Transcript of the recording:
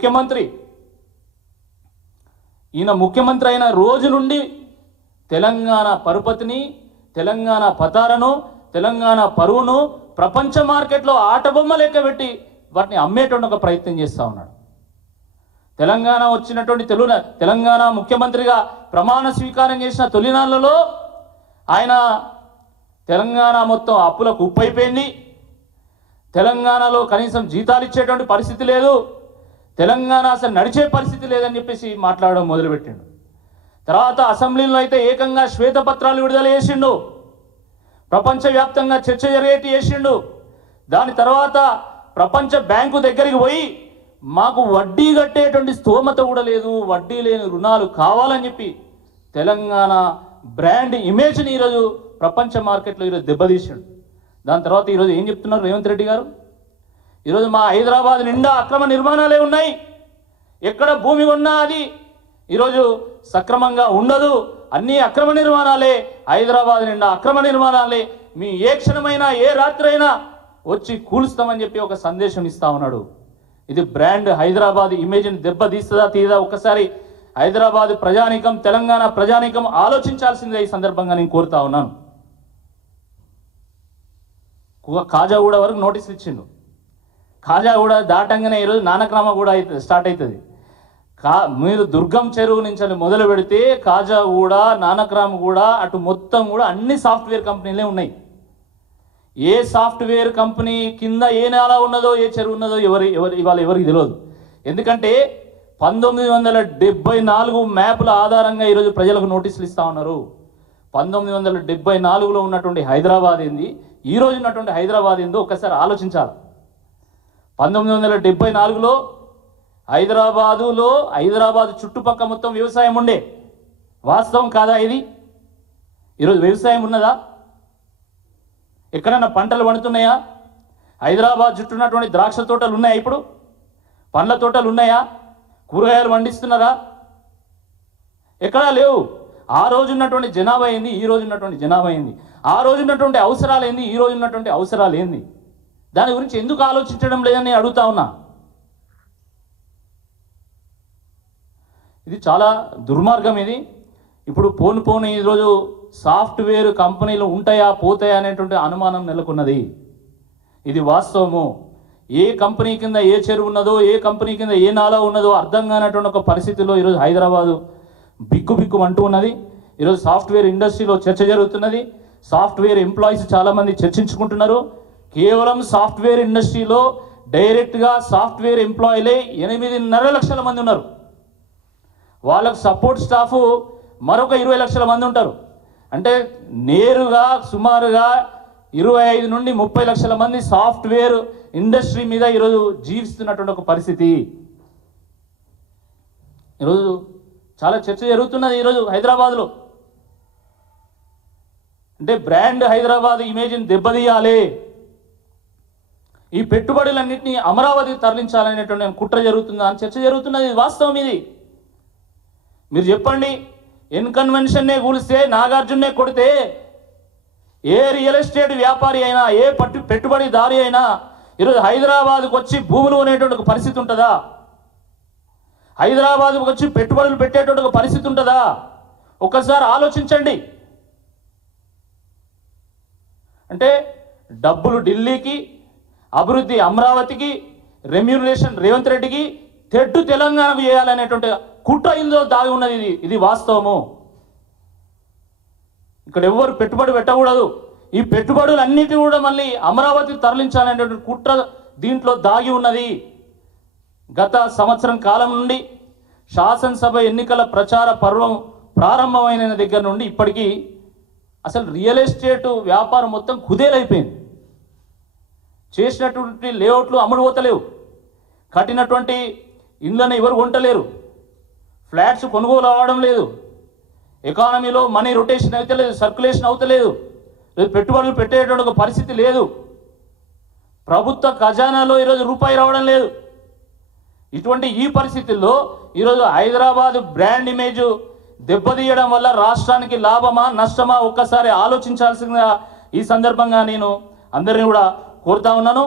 ముఖ్యమంత్రి. ఈయన ముఖ్యమంత్రి అయిన రోజు నుండి తెలంగాణ పరుపతిని, తెలంగాణ పతారను, తెలంగాణ పరువును ప్రపంచ మార్కెట్లో ఆటబొమ్మ లెక్క పెట్టి వాటిని అమ్మేటువంటి ఒక ప్రయత్నం చేస్తూ ఉన్నాడు. తెలంగాణ వచ్చినటువంటి తెలంగాణ ముఖ్యమంత్రిగా ప్రమాణ స్వీకారం చేసిన తొలినాళ్లలో ఆయన తెలంగాణ మొత్తం అప్పులకు ఉప్పైపోయింది, తెలంగాణలో కనీసం జీతాలు ఇచ్చేటువంటి పరిస్థితి లేదు, తెలంగాణ అసలు నడిచే పరిస్థితి లేదని చెప్పేసి మాట్లాడడం మొదలుపెట్టిండు. తర్వాత అసెంబ్లీలో అయితే ఏకంగా శ్వేతపత్రాలు విడుదల చేసిండు, ప్రపంచవ్యాప్తంగా చర్చ జరిగేటి చేసిండు. దాని తర్వాత ప్రపంచ బ్యాంకు దగ్గరికి పోయి మాకు వడ్డీ కట్టేటువంటి స్తోమత కూడా లేదు, వడ్డీ లేని రుణాలు కావాలని చెప్పి తెలంగాణ బ్రాండ్ ఇమేజ్ని ఈరోజు ప్రపంచ మార్కెట్లో ఈరోజు దెబ్బతీసాడు. దాని తర్వాత ఈరోజు ఏం చెప్తున్నారు రేవంత్ రెడ్డి గారు? ఈరోజు మా హైదరాబాద్ నిండా అక్రమ నిర్మాణాలే ఉన్నాయి, ఎక్కడ భూమి ఉన్నా అది ఈరోజు సక్రమంగా ఉండదు, అన్నీ అక్రమ నిర్మాణాలే, హైదరాబాద్ నిండా అక్రమ నిర్మాణాలే, మీ ఏ క్షణమైనా ఏ రాత్రి అయినా వచ్చి కూలుస్తామని చెప్పి ఒక సందేశం ఇస్తా ఉన్నాడు. ఇది బ్రాండ్ హైదరాబాద్ ఇమేజ్ని దెబ్బతీస్తుందా తీదా? ఒక్కసారి హైదరాబాద్ ప్రజానీకం, తెలంగాణ ప్రజానీకం ఆలోచించాల్సిందే ఈ సందర్భంగా నేను కోరుతా ఉన్నాను. కాజాగూడ వరకు నోటీసులు ఇచ్చిండు, కాజాగూడ దాటంగానే ఈరోజు నానక్రామ కూడా స్టార్ట్ అవుతుంది. మీరు దుర్గం చెరువు నుంచి మొదలు పెడితే కాజాగూడ, నానక్రామ్ కూడా అటు మొత్తం కూడా అన్ని సాఫ్ట్వేర్ కంపెనీలే ఉన్నాయి. ఏ సాఫ్ట్వేర్ కంపెనీ కింద ఏ నేల ఉన్నదో, ఏ చెరువు ఉన్నదో ఇవాళ ఎవరికి తెలియదు. ఎందుకంటే 1974 మ్యాప్ల ఆధారంగా ఈరోజు ప్రజలకు నోటీసులు ఇస్తా ఉన్నారు. 1974లో ఉన్నటువంటి హైదరాబాద్ ఏంది, ఈరోజు ఉన్నటువంటి హైదరాబాద్ ఏందో ఒక్కసారి ఆలోచించాలి. 1974లో హైదరాబాదు చుట్టుపక్కల మొత్తం వ్యవసాయం ఉండే, వాస్తవం కాదా ఇది? ఈరోజు వ్యవసాయం ఉన్నదా? ఎక్కడన్నా పంటలు పండుతున్నాయా? హైదరాబాద్ చుట్టూ ఉన్నటువంటి ద్రాక్ష తోటలు ఉన్నాయా? ఇప్పుడు పండ్ల తోటలు ఉన్నాయా? కూరగాయలు పండిస్తున్నారా? ఎక్కడా లేవు. ఆ రోజు ఉన్నటువంటి జనాభా ఏంది, ఈ రోజు ఉన్నటువంటి జనాభా ఏంది? ఆ రోజు ఉన్నటువంటి అవసరాలు ఏంది, ఈ రోజు ఉన్నటువంటి అవసరాలు ఏంది? దాని గురించి ఎందుకు ఆలోచించడం లేదని నేను అడుగుతా ఉన్నా. ఇది చాలా దుర్మార్గం. ఇది ఇప్పుడు పోను ఈరోజు సాఫ్ట్వేర్ కంపెనీలు ఉంటాయా పోతాయా అనేటువంటి అనుమానం నెలకొన్నది. ఇది వాస్తవము. ఏ కంపెనీ కింద ఏ చెరువు ఉన్నదో, ఏ కంపెనీ కింద ఏ నాలా ఉన్నదో అర్థం కానటువంటి ఒక పరిస్థితిలో ఈరోజు హైదరాబాదు బిక్కు అంటూ ఉన్నది. ఈరోజు సాఫ్ట్వేర్ ఇండస్ట్రీలో చర్చ జరుగుతున్నది. సాఫ్ట్వేర్ ఎంప్లాయీస్ చాలామంది చర్చించుకుంటున్నారు. కేవలం సాఫ్ట్వేర్ ఇండస్ట్రీలో డైరెక్ట్గా సాఫ్ట్వేర్ ఎంప్లాయీలే 8.5 లక్షల మంది ఉన్నారు. వాళ్ళకు సపోర్ట్ స్టాఫ్ మరొక 20 లక్షల మంది ఉంటారు. అంటే నేరుగా సుమారుగా 25 నుండి 30 లక్షల మంది సాఫ్ట్వేర్ ఇండస్ట్రీ మీద ఈరోజు జీవిస్తున్నటువంటి ఒక పరిస్థితి. ఈరోజు చాలా చర్చ జరుగుతున్నది ఈరోజు హైదరాబాద్లో. అంటే బ్రాండ్ హైదరాబాద్ ఇమేజ్ని దెబ్బతీయాలి, ఈ పెట్టుబడులన్నింటినీ అమరావతికి తరలించాలనేటువంటి కుట్ర జరుగుతుందా అని చర్చ జరుగుతున్నది. వాస్తవం ఇది. మీరు చెప్పండి, ఇన్కన్వెన్షన్నే కూలిస్తే, నాగార్జున్నే కొడితే ఏ రియల్ ఎస్టేట్ వ్యాపారి అయినా, ఏ పెట్టుబడిదారి అయినా ఈరోజు హైదరాబాద్కు వచ్చి భూములు కొనేటువంటి ఒక పరిస్థితి ఉంటుందా? హైదరాబాద్కు వచ్చి పెట్టుబడులు పెట్టేటువంటి ఒక పరిస్థితి ఉంటుందా? ఒక్కసారి ఆలోచించండి. అంటే డబ్బులు ఢిల్లీకి, అభివృద్ధి అమరావతికి, రెమ్యూనరేషన్ రేవంత్ రెడ్డికి, తెడ్డు తెలంగాణకు చేయాలనేటువంటి కుట్ర ఇందులో దాగి ఉన్నది. ఇది వాస్తవము. ఇక్కడ ఎవరు పెట్టుబడి పెట్టకూడదు. ఈ పెట్టుబడులన్నిటి కూడా మళ్ళీ అమరావతికి తరలించాలనేటువంటి కుట్ర దీంట్లో దాగి ఉన్నది. గత సంవత్సరం కాలం నుండి శాసనసభ ఎన్నికల ప్రచార పర్వం ప్రారంభమైన దగ్గర నుండి ఇప్పటికీ అసలు రియల్ ఎస్టేట్ వ్యాపారం మొత్తం కుదేలైపోయింది. చేసినటువంటి లేఅవుట్లు అమ్ముడు పోతలేవు, కట్టినటువంటి ఇండ్లను ఎవరు కొంటలేరు, ఫ్లాట్స్ కొనుగోలు అవ్వడం లేదు, ఎకానమీలో మనీ రొటేషన్ అవుతలేదు, సర్క్యులేషన్ అవుతలేదు, పెట్టుబడులు పెట్టేటువంటి ఒక పరిస్థితి లేదు, ప్రభుత్వ ఖజానాలో ఈరోజు రూపాయి రావడం లేదు. ఇటువంటి ఈ పరిస్థితుల్లో ఈరోజు హైదరాబాద్ బ్రాండ్ ఇమేజ్ దెబ్బతీయడం వల్ల రాష్ట్రానికి లాభమా నష్టమా ఒక్కసారి ఆలోచించాల్సిందిగా ఈ సందర్భంగా నేను అందరినీ కూడా కోరుతా ఉన్నాను.